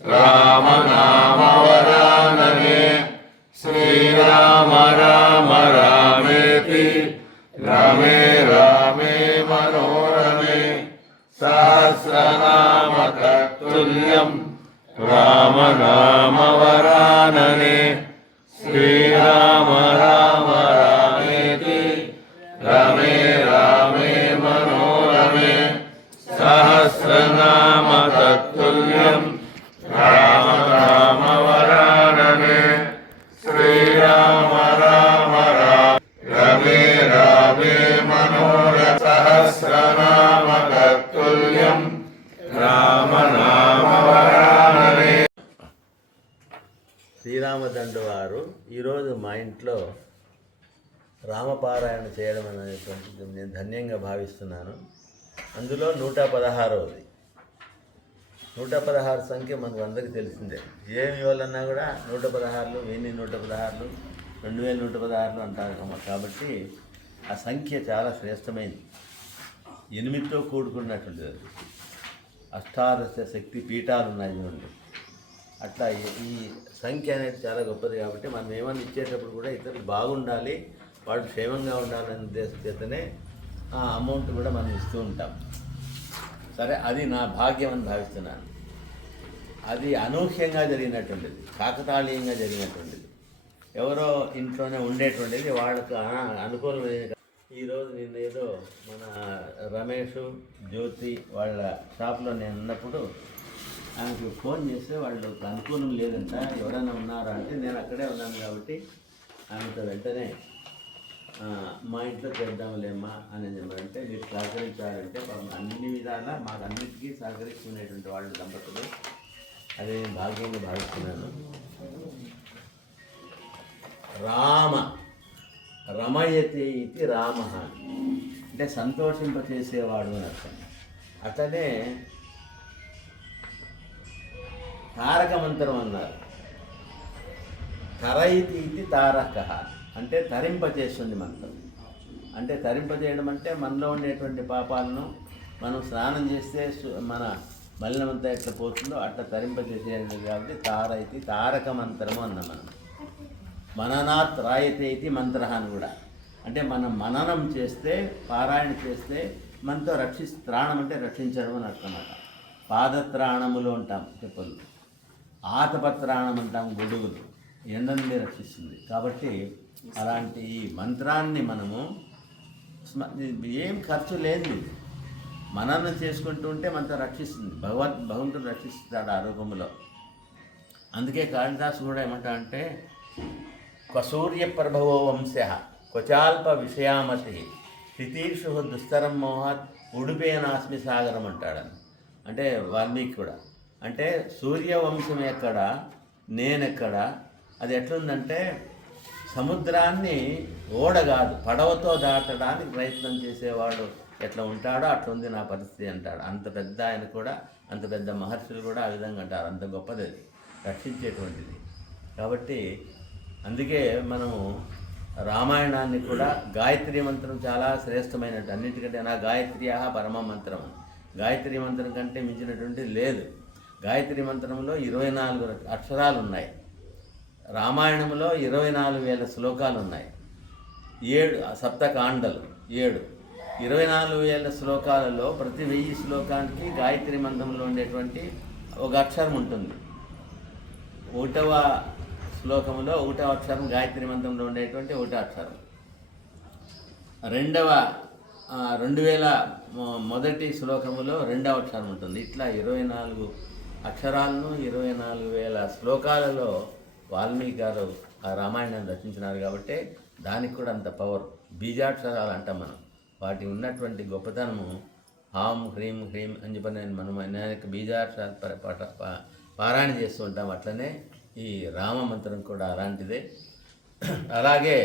రామనామవరాననే శ్రీరామ రామ రామేతి రమే రామే మనోరమే సహస్రనామ తత్తుల్యం రామనామవరాననే శ్రీరామ రామ రామేతి రమే రామే మనోరమే సహస్రనామ తత్తుల్యం రామనామవరాననే శ్రీరామ రామ రమే రామే మనోరమే సహస్రనామ తత్తుల్యం రామనామవరాననే. శ్రీరామదండు వారు ఈరోజు మా ఇంట్లో రామపారాయణ చేయడం అనేటువంటిది నేను ధన్యంగా భావిస్తున్నాను. అందులో 116వది. 116 సంఖ్య మనకు అందరికీ తెలిసిందే. ఏమి ఇవ్వాలన్నా కూడా 116లు, 1116లు, 2116లు అంటారు కాబట్టి ఆ సంఖ్య చాలా శ్రేష్టమైంది. 8తో కూడుకున్నటువంటిది అది. అష్టాదశ శక్తి పీఠాలు ఉన్నాయి చూడండి. అట్లా ఈ సంఖ్య అనేది చాలా గొప్పది కాబట్టి మనం ఏమన్నా ఇచ్చేటప్పుడు కూడా ఇతరులు బాగుండాలి, వాళ్ళు క్షేమంగా ఉండాలనే ఉద్దేశం చేతనే ఆ అమౌంట్ కూడా మనం ఇస్తూ ఉంటాం. సరే, అది నా భాగ్యం అని భావిస్తున్నాను. అది అనూహ్యంగా జరిగినటువంటిది, కాకతాళీయంగా జరిగినటువంటిది, ఎవరో ఇంట్లోనే ఉండేటువంటిది, వాళ్ళకు అనుకూలమైన. ఈరోజు నేను ఏదో మన రమేష్ జ్యోతి వాళ్ళ షాప్లో నేను ఉన్నప్పుడు ఆమెకు ఫోన్ చేస్తే వాళ్ళకి అనుకూలం లేదంట, ఎవరైనా ఉన్నారా అంటే నేను అక్కడే ఉన్నాను కాబట్టి ఆమెతో వెంటనే మా ఇంట్లో చేద్దాంలేమ్మా అని చెప్పారంటే మీరు సహకరించాలంటే అన్ని విధాలా మాకు అన్నిటికీ సహకరించుకునేటువంటి వాళ్ళు దంపతులు. అదే నేను భాగ్యంగా భావిస్తున్నాను. రామ రమయతే ఇది రామ అంటే సంతోషింపచేసేవాడు అని అర్థం. అట్లనే తారక మంత్రం అన్నారు. తరయితి ఇది తారక అంటే తరింపచేస్తుంది మంత్రం. అంటే తరింపజేయడం అంటే మనలో ఉండేటువంటి పాపాలను మనం స్నానం చేస్తే మన మలినమంతా ఎట్లా పోతుందో అట్లా తరింపజేసేది కాబట్టి తారైతి తారక మంత్రము అన్నాం మనం. మననాత్ రాయతే ఇది మంత్ర అని కూడా. అంటే మనం మననం చేస్తే, పారాయణ చేస్తే మనతో త్రాణం అంటే రక్షించడం అని అర్థమాట. పాదత్రాణములు అంటాం చెప్పులు, ఆతపత్రాణం అంటాం గొడుగులు, ఎండ నుండి రక్షిస్తుంది. కాబట్టి అలాంటి మంత్రాన్ని మనము ఏం ఖర్చు లేదు, మననం చేసుకుంటూ ఉంటే మనతో రక్షిస్తుంది. భగవంతుడు రక్షిస్తాడు ఆ రూపంలో. అందుకే కాళిదాసు కూడా ఏమంటా అంటే క్వసూర్య ప్రభవో వంశ క్వచాల్ప విషయామతి స్థితీర్షు దుస్తరం మోహాత్ ఉడిపేనాస్మి సాగరం అంటాడని. అంటే వాల్మీకి కూడా అంటే సూర్యవంశం ఎక్కడ, నేనెక్కడ, అది ఎట్లుందంటే సముద్రాన్ని ఓడ కాదు పడవతో దాటడానికి ప్రయత్నం చేసేవాడు ఎట్లా ఉంటాడో అట్లుంది నా పరిస్థితి అంటాడు. అంత పెద్ద ఆయన కూడా, అంత పెద్ద మహర్షులు కూడా ఆ విధంగా అంటారు. అంత గొప్పది అది, రక్షించేటువంటిది. కాబట్టి అందుకే మనము రామాయణాన్ని కూడా గాయత్రి మంత్రం చాలా శ్రేష్టమైనట్టు. అన్నిటికంటే నా గాయత్ర్యా పరమ మంత్రం. గాయత్రి మంత్రం కంటే మించినటువంటి లేదు. గాయత్రి మంత్రంలో 24 అక్షరాలు ఉన్నాయి. రామాయణంలో 24,000 శ్లోకాలు ఉన్నాయి. 7 సప్తకాండలు, 7 24,000 శ్లోకాలలో ప్రతి 1000 శ్లోకానికి గాయత్రి మంత్రంలో ఉండేటువంటి ఒక అక్షరం ఉంటుంది. 1వ శ్లోకంలో 1వ అక్షరం గాయత్రి మంత్రంలో ఉండేటువంటి 1వ అక్షరం. 2000 మొదటి శ్లోకములో 2వ అక్షరం ఉంటుంది. ఇట్లా 24 అక్షరాలను 24,000 శ్లోకాలలో వాల్మీకి గారు ఆ రామాయణాన్ని రచించినారు. కాబట్టి దానికి కూడా అంత పవర్. బీజాక్షరాలు అంటాం మనం. వాటి ఉన్నటువంటి గొప్పతనము హాం హ్రీం హ్రీం అని చెప్పి మనం అనేక బీజాక్షరాలు పారాయణ చేస్తూ ఉంటాం. అట్లనే ఈ రామ మంత్రం కూడా అలాంటిదే. అలాగే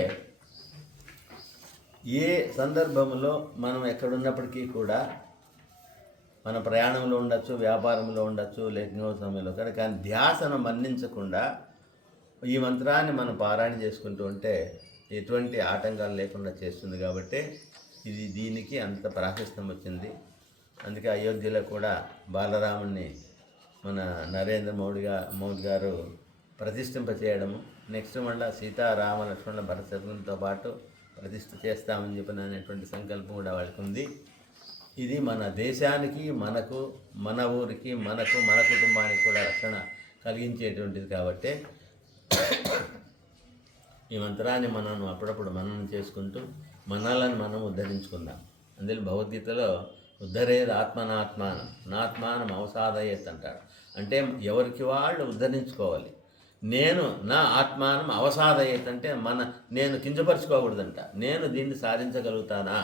ఏ సందర్భంలో మనం ఎక్కడున్నప్పటికీ కూడా మన ప్రయాణంలో ఉండొచ్చు, వ్యాపారంలో ఉండొచ్చు, లేఖనో సమయంలో కానీ ధ్యాసను మన్నించకుండా ఈ మంత్రాన్ని మనం పారాయణ చేసుకుంటూ ఉంటే ఎటువంటి ఆటంకాలు లేకుండా చేస్తుంది. కాబట్టి దీనికి అంత ప్రాశస్త్యం వచ్చింది. అందుకే అయోధ్యలో కూడా బాలరాముని మన నరేంద్ర మోడీ గారు ప్రతిష్ఠింప చేయడము, నెక్స్ట్ మళ్ళీ సీతారామ లక్ష్మణుల భరత శత్రుఘ్నులతో పాటు ప్రతిష్ఠ చేస్తామని చెప్పిన అనేటువంటి సంకల్పం కూడా వాళ్ళకి ఉంది. ఇది మన దేశానికి, మనకు, మన ఊరికి, మనకు, మన కుటుంబానికి కూడా రక్షణ కలిగించేటువంటిది. కాబట్టి ఈ మంత్రాన్ని మనం అప్పుడప్పుడు మననం చేసుకుంటూ మనల్ని మనం ఉద్ధరించుకుందాం. అందులో భగవద్గీతలో ఉద్ధరేది ఆత్మనాత్మానం, నాత్మానం అవసాదయ్యేది అంటాడు. అంటే ఎవరికి వాళ్ళు ఉద్ధరించుకోవాలి. నేను నా ఆత్మానం అవసాదయ్యేది అంటే నేను కించపరుచుకోకూడదంట. నేను దీన్ని సాధించగలుగుతానా?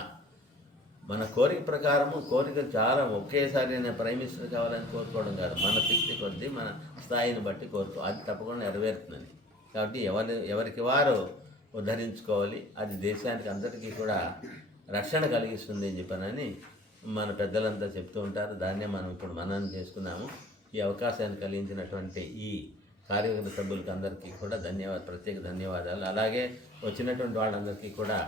మన కోరిక ప్రకారము, కోరిక చాలా ఒకేసారి నేను ప్రైమ్ మినిస్టర్ కావాలని కోరుకోవడం కాదు, మన శక్తి కొద్దీ మన స్థాయిని బట్టి అది తప్పకుండా నెరవేరుతుందని. కాబట్టి ఎవరికి వారు ఉద్ధరించుకోవాలి. అది దేశానికి అందరికీ కూడా రక్షణ కలిగిస్తుంది అని చెప్పనని మన పెద్దలంతా చెప్తూ ఉంటారు. దాన్నే మనం ఇప్పుడు మననం చేసుకున్నాము. ఈ అవకాశాన్ని కలిగించినటువంటి ఈ కార్యవర్గ సభ్యులకి అందరికీ కూడా ప్రత్యేక ధన్యవాదాలు. అలాగే వచ్చినటువంటి వాళ్ళందరికీ కూడా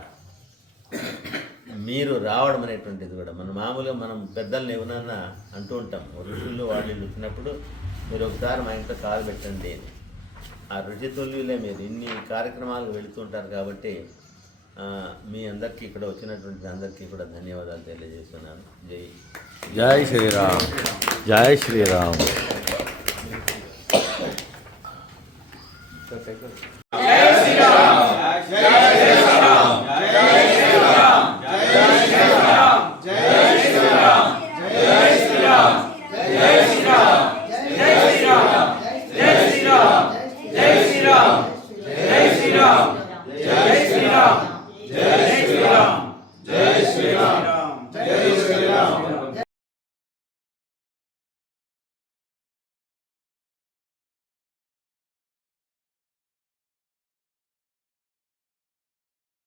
మీరు రావడం అనేటువంటిది కూడా మనం పెద్దల్ని ఏమన్నా అంటూ ఉంటాం, ఋషులు వాళ్ళు వచ్చినప్పుడు మీరు ఒకసారి మా ఇంట్లో కాలు పెట్టండి అని. ఆ ఋషితుల్యులే మీరు ఇన్ని కార్యక్రమాలకు వెళుతుంటారు. కాబట్టి మీ అందరికీ ఇక్కడ వచ్చినటువంటి అందరికీ కూడా ధన్యవాదాలు తెలియజేస్తున్నాను. జై శ్రీరామ్. జై శ్రీరామ్.